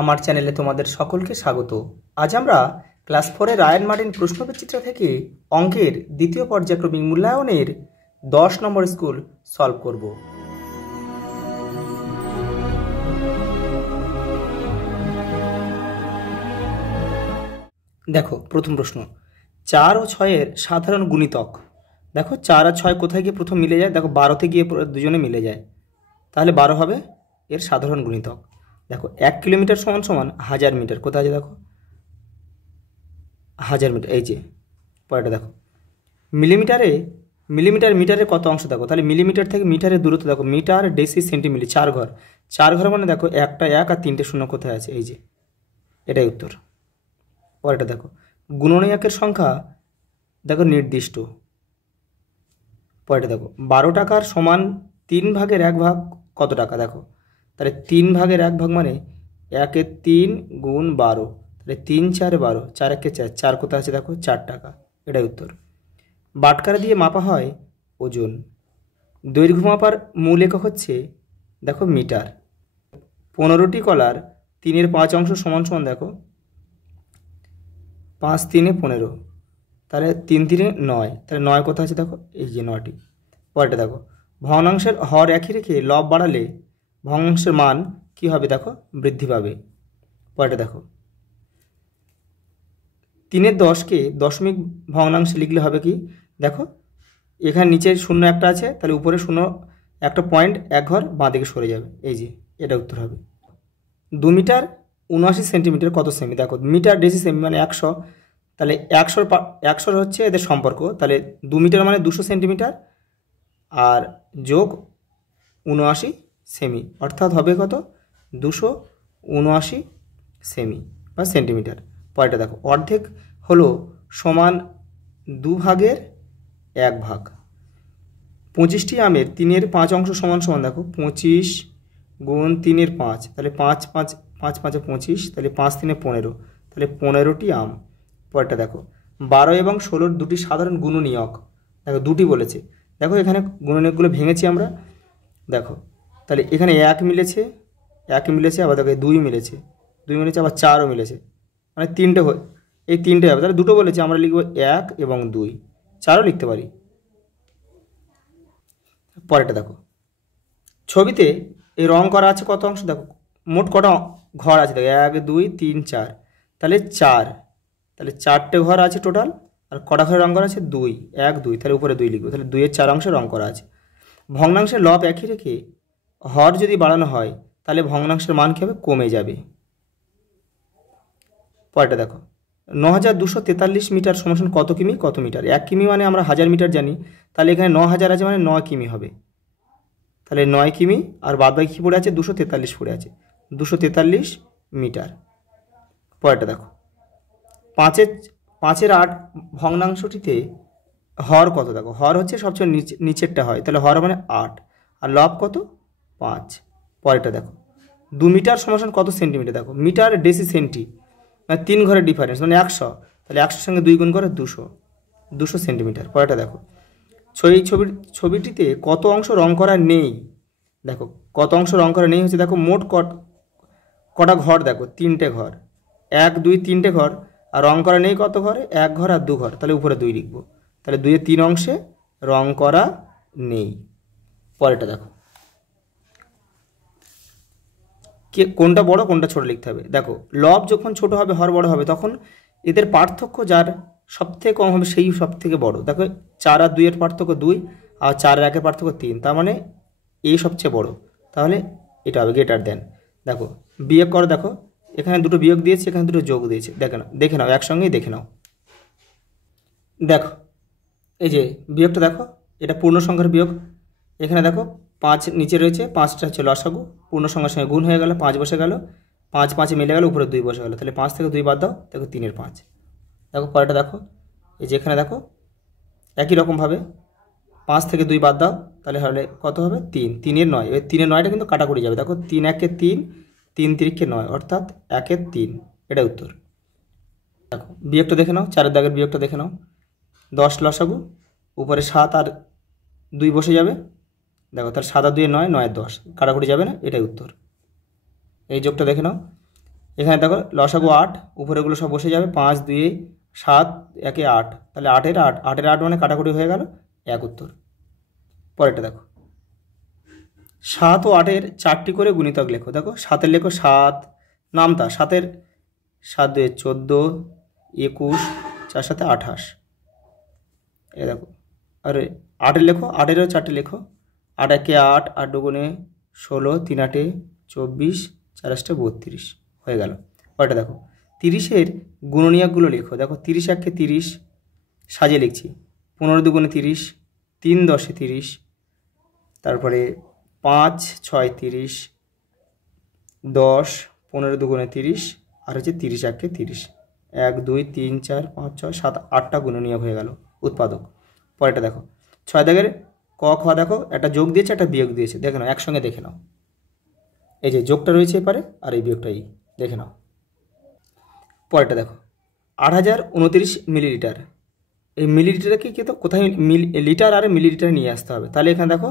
আমার চ্যানেলে তোমাদের সকলকে স্বাগত। আজ আমরা ক্লাস 4-এর রায়ান মার্টিন প্রশ্নবিচিত্র থেকে অঙ্কের দ্বিতীয় পর্যায়ক্রমিক মূল্যায়নের 10 নম্বর স্কুল সলভ করব। দেখো প্রথম প্রশ্ন, 4 ও 6-এর সাধারণ গুণিতক। দেখো 4 আর 6 কোথায় গিয়ে প্রথম মিলে যায়? দেখো 12তে গিয়ে দুজনে মিলে যায়, তাহলে 12 হবে এর সাধারণ গুণিতক। দেখো 1 কিলোমিটার সমান সমান 1000 মিটার, কোথায় আছে দেখো 1000 মিটার, এই যে পরেরটা দেখো মিটারের কত অংশ দেখো, তাহলে মিলিমিটার থেকে মিটারের দূরত্ব দেখো, মিটার ডেসি সেন্টিমিলি, 4 ঘর, 4 ঘর মানে দেখো একটা 1 আর 3টে শূন্য কোথায় আছে, এই যে এটাই উত্তর। পরেরটা দেখো গুণনীয়কের সংখ্যা দেখো নির্দিষ্ট। পরেরটা দেখো 12 টাকার সমান 3 ভাগের 1 ভাগ কত টাকা দেখো, তাহলে 3 ভাগের 1 ভাগ মানে 1-এর 3 গুণ 12, তাহলে 3 4 12, 4-1-কে 4, 4 কোথায় আছে দেখো 4 টাকা, এটাই উত্তর। বাটখারা দিয়ে মাপা হয় ওজন। দৈর্ঘ্য মাপার মূল একক হচ্ছে দেখো মিটার। 15টি কলার 3-এর 5 অংশ সমান সমান দেখো 5 3-এ 15, তাহলে 3 3-এ 9, তাহলে 9 কোথায় আছে দেখো এই যে 9টি। পরেরটা দেখো ভগ্নাংশের হর একই রেখে লব বাড়ালে ভগ্নাংশের মান কি হবে দেখো বৃদ্ধি পাবে। পরেরটা দেখো 3-এর 10-কে দশমিক ভগ্নাংশে লিখলে হবে কি দেখো, এখানে নিচে শূন্য একটা আছে, তাহলে উপরে শূন্য একটা পয়েন্ট 1 ঘর বাঁ দিকে সরে যাবে, এই যে এটা উত্তর হবে। 2 মিটার 79 সেন্টিমিটার কত সেমি দেখো, মিটার ডেসি সেমি মানে 100, তাহলে 100 হচ্ছে এদের সম্পর্ক, তাহলে 2 মিটার মানে 200 সেন্টিমিটার আর যোগ 79 সেমি, অর্থাৎ হবে কত 279 সেমি বা সেন্টিমিটার। পরেরটা দেখো অর্ধেক হলো সমান 2 ভাগের 1 ভাগ। 25টি আমের 3-এর 5 অংশ সমান সমান দেখো 25 গুণ 3-এর 5, তাহলে 5 5 5 5-এ 25, তাহলে 5 3-এ 15, তাহলে 15টি আম। পরেরটা দেখো 12 এবং 16-র দুটি সাধারণ গুণনীয়ক দেখো, দুটি বলেছে দেখো, এখানে গুণনীয়কগুলো ভেঙেছি আমরা দেখো, তাহলে এখানে 1 মিলেছে আবার দেখো 2 মিলেছে আবার 4ও মিলেছে, মানে 3টে এই 3টে হবে, তাহলে দুটো বলেছে আমরা লিখব 1 এবং 2, 4ও লিখতে পারি। পরেরটা দেখো ছবিতে এই রং করা আছে কত অংশ দেখো, মোট কটা ঘর আছে দেখো 1 2 3 4, তাহলে 4, তাহলে 4টে ঘর আছে টোটাল, আর কটা ঘরে রং করা আছে 2 1 2, তাহলে উপরে 2 লিখবো, তাহলে 2-এর 4 অংশে রং করা আছে। ভগ্নাংশের লব একই রেখে হর যদি বাড়ানো হয় তাহলে ভগ্নাংশের মান কী হবে কমে যাবে। পরেরটা দেখো 9243 মিটার সমান কত কিমি কত মিটার, 1 কিমি মানে আমরা 1000 মিটার জানি, তাহলে এখানে 9000 আছে মানে 9 কিমি হবে, তাহলে 9 কিমি আর বাদবাকি কী পড়ে আছে 243 পড়ে আছে, 243 মিটার। পরেরটা দেখো 5-এর 8 ভগ্নাংশটিতে হর কত দেখো, হর হচ্ছে সবচেয়ে নিচেরটা হয়, তাহলে হর মানে 8 আর লব কত 5। পরেরটা দেখো 2 মিটার সমান কত সেন্টিমিটার দেখো, মিটার ডেসি সেন্টি মানে 3 ঘরের ডিফারেন্স মানে 100, তাহলে 100-র সঙ্গে 2 গুণ করে 200 সেন্টিমিটার। পরেরটা দেখো ছবিটিতে কত অংশ রং করা নেই দেখো, কত অংশ রং করা নেই হচ্ছে দেখো মোট কটা ঘর দেখো 3টে ঘর, 1 2 3টে ঘর, আর রং করা নেই কত ঘরে 1 ঘর আর 2 ঘর, তাহলে উপরে 2 লিখবো, তাহলে 2-এর 3 অংশে রং করা নেই। পরেরটা দেখো কোনটা বড় কোনটা ছোট লিখতে হবে দেখো, লব যখন ছোট হবে হর বড় হবে, তখন এদের পার্থক্য যার সবথেকে কম হবে সেই সবথেকে বড়। দেখো 4 আর 2-এর পার্থক্য 2 আর 4 আর 1-এর পার্থক্য 3, তার মানে এই সবচেয়ে বড়, তাহলে এটা হবে গ্রেটার দেন। দেখো বিয়োগ করো, দেখো এখানে দুটো বিয়োগ দিয়েছে এখানে দুটো যোগ দিয়েছে, দেখে নাও একসঙ্গেই দেখে নাও। দেখো এই যে বিয়োগটা দেখো, এটা পূর্ণ সংখ্যার বিয়োগ, এখানে দেখো 5 নিচে রয়েছে, 5টা হচ্ছে লসাগু, পূর্ণ সংখ্যার সঙ্গে গুণ হয়ে গেল, 5 বসে গেল, 5 5-এ মিলে গেল, উপরে 2 বসে গেল, তাহলে 5 থেকে 2 বাদ দাও দেখো 3-এর 5। দেখো পরেরটা দেখো এই যে এখানে দেখো একই রকমভাবে 5 থেকে 2 বাদ দাও, তাহলে হলে কত হবে 3, 3-এর 9, এবার 3-এর 9টা কিন্তু কাটাকুটি যাবে, দেখো 3 1-এ 3, 3 3-কে 9, অর্থাৎ 1-এর 3, এটা উত্তর। দেখো বিয়োগটা দেখে নাও, 4-এর দাগের বিয়োগটা দেখে নাও, 10 লসাগু, উপরে 7 আর 2 বসে যাবে, দেখো তার 7 আর 2 9, 9 আর 10 কাটাকুটি যাবে না, এটাই উত্তর। এই যোগটা দেখে নাও, এখানে দেখো লসাগু 8, উপরেগুলো সব বসে যাবে, 5 2 7 1 8, তাহলে 8 8 মানে কাটাকুটি হয়ে গেল, 1 উত্তর। পরেরটা দেখো 7 ও 8-এর 4টি করে গুণিতক লেখো। দেখো 7-এর লেখো 7, নামতা 7-এর 7 2 14, 21, 4 7 28, এ দেখো। আর 8-এর লেখো, 8-এরও 4টি লেখো, 8 1 8, 8 2 16, 3 8 24, 4 8 32, হয়ে গেল। ওটা দেখো 30-এর গুণনীয়কগুলো লেখো। দেখো 30 1 30, সাজিয়ে লিখছি, 15 2 30, 3 10 30, তারপরে 5 6 30, 10 15 2 30, আর হচ্ছে 30 1 30, 1 2 3 4 5 6 7 8টা গুণনীয়ক হয়ে গেল উৎপাদক। পরেরটা দেখো 6 দাগের ক খ, দেখো একটা যোগ দিয়েছে একটা বিয়োগ দিয়েছে, দেখে নাও, একসঙ্গে দেখে নাও। এই যে যোগটা রয়েছে এপারে আর এই বিয়োগটা এই, দেখে নাও। পরেরটা দেখো 8029 মিলিলিটার। এই মিলিলিটারকে কি তো কোথায় লিটার আর মিলিলিটার নিয়ে আসতে হবে। তাহলে এখানে দেখো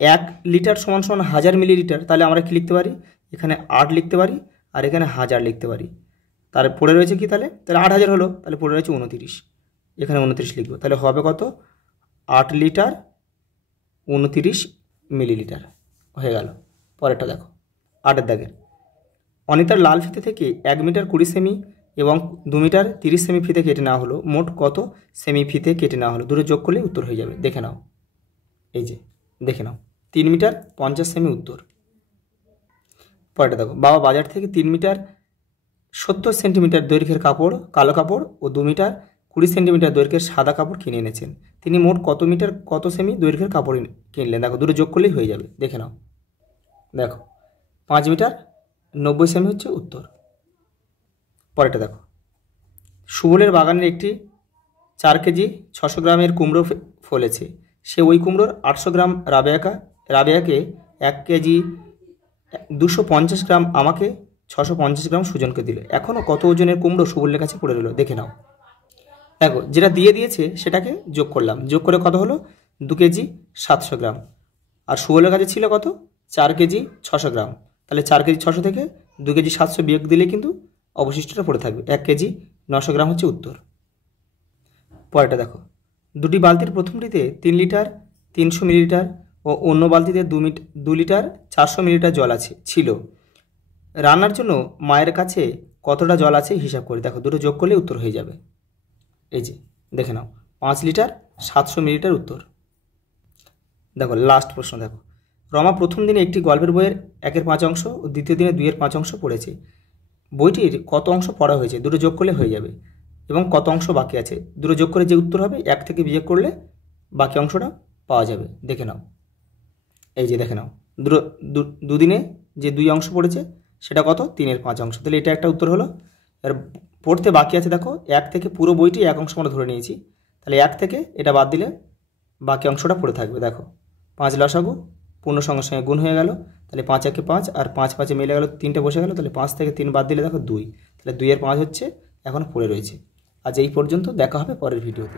1 লিটার সমান সমান 1000 মিলিলিটার, তাহলে আমরা কি লিখতে পারি, এখানে 8 লিখতে পারি আর এখানে 1000 লিখতে পারি। তার পড়ে রয়েছে কি, তাহলে 8000 হলো, তাহলে পড়ে রয়েছে 29, এখানে 29 লিখবো, তাহলে হবে কত, 8 লিটার 29 মিলিলিটার হয়ে গেল। পরেরটা দেখো 8-এর দাগের অনিতার লাল ফিতে থেকে 1 মিটার 20 সেমি এবং 2 মিটার 30 সেমি ফিতে কেটে নেওয়া হলো, মোট কত সেমি ফিতে কেটে নেওয়া হলো, দুটো যোগ করলে উত্তর হয়ে যাবে, দেখে নাও। এই যে দেখে নাও, 3 মিটার 50 সেমি উত্তর। পরেরটা দেখো বাবা বাজার থেকে 3 মিটার 70 সেন্টিমিটার দৈর্ঘ্যের কাপড়, কালো কাপড় ও 2 মিটার 20 সেন্টিমিটার দৈর্ঘ্যের সাদা কাপড় কিনে এনেছেন। তিনি মোট কত মিটার কত সেমি দৈর্ঘ্যের কাপড় কিনলেন, দেখো দুটো যোগ করলেই হয়ে যাবে, দেখে নাও। দেখো 5 মিটার 90 সেমি হচ্ছে উত্তর। পরেরটা দেখো সুবলের বাগানের একটি 4 কেজি 600 গ্রামের কুমড়ো ফলেছে, সে ওই কুমড়োর 800 গ্রাম রাবেয়াকে, 1 কেজি 250 গ্রাম আমাকে, 650 গ্রাম সুজনকে দিল। এখনও কত ওজনের কুমড়ো সুবলের কাছে পড়ে রইল, দেখে নাও। দেখো যেটা দিয়ে দিয়েছে সেটাকে যোগ করলাম, যোগ করে কত হলো, 2 কেজি 700 গ্রাম, আর সুবলের কাছে ছিল কত, 4 কেজি 600 গ্রাম, তাহলে 4 কেজি 600 থেকে 2 কেজি 700 বিয়োগ দিলে কিন্তু অবশিষ্টটা পড়ে থাকবে, 1 কেজি 900 গ্রাম হচ্ছে উত্তর। পরেরটা দেখো দুটি বালতির প্রথমটিতে 3 লিটার 300 মিলিলিটার ও অন্য বালতিতে 2 লিটার 400 মিলিলিটার জল ছিল। রান্নার জন্য মায়ের কাছে কতটা জল আছে হিসাব করে, দেখো দুটো যোগ করলে উত্তর হয়ে যাবে। এই যে দেখে নাও, 5 লিটার 700 মিলিলিটার উত্তর। দেখো লাস্ট প্রশ্ন দেখো, রমা প্রথম দিনে একটি গল্পের বইয়ের 1/5 অংশ ও দ্বিতীয় দিনে 2/5 অংশ পড়েছে। বইটির কত অংশ পড়া হয়েছে, দুটো যোগ করলে হয়ে যাবে, এবং কত অংশ বাকি আছে, দুটো যোগ করে যে উত্তর হবে 1 থেকে বিয়োগ করলে বাকি অংশটা পাওয়া যাবে, দেখে নাও। এই যে দেখে নাও, দুদিনে যে 2 অংশ পড়েছে সেটা কত, 3/5 অংশ, তাহলে এটা একটা উত্তর হলো। এর পড়তে বাকি আছে দেখো 1 থেকে, পুরো বইটি 1 অংশ আমরা ধরে নিয়েছি, তাহলে 1 থেকে এটা বাদ দিলে বাকি অংশটা পড়ে থাকবে। দেখো 5 লসাগু পূর্ণ সংখ্যার সঙ্গে গুণ হয়ে গেল, তাহলে 5 1 5 আর 5 5 মিলে গেল, 3টে বসে গেল, তাহলে 5 থেকে 3 বাদ দিলে দেখো 2, তাহলে 2/5 হচ্ছে, এখন পড়ে রয়েছে। আজ এই পর্যন্ত, দেখা হবে পরের ভিডিওতে।